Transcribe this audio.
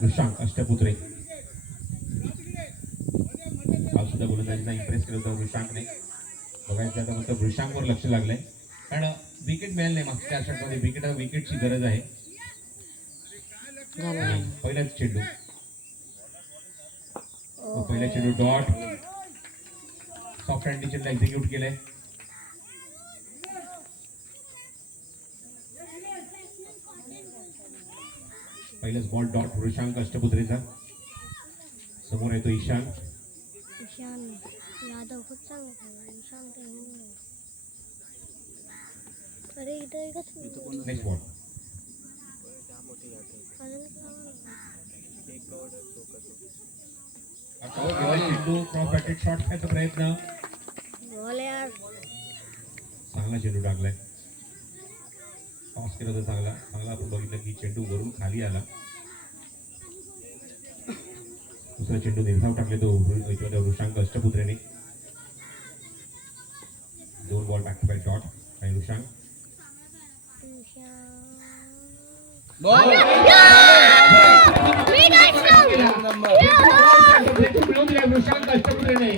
वृषांक अष्टपुत्रे हा सुद्धा गोलंदाजीला इम्प्रेस केलं होतं वृषांकने. बघायचं आता फक्त वृषांकवर लक्ष लागलंय कारण विकेट मिळाली नाही मागच्या षटकामध्ये. विकेटची गरज आहे. पहिलाच चेंडू पहिला चेंडू डॉट सॉफ्ट हँड डिसिजनला एक्झिक्यूट केलंय. पहिलाच बॉल डॉट वृषांक अष्टपुत्रेचा. समोर येतो ईशान यादव. खूप चांगला नेक्स्ट बॉल चेंडू क्रॉस बॅटेड शॉट खेळायचा प्रयत्न. चांगला चेंडू टाकलाय. टॉस केला तर चांगला आपण बघितलं की चेंडू वरून खाली आला. दुसरा चेंडू निर्धाव टाकले तो वृषांक अष्टपुत्रेने. 2 ball back to back dot आणि वृषांक वृषांक अष्टपुत्रेने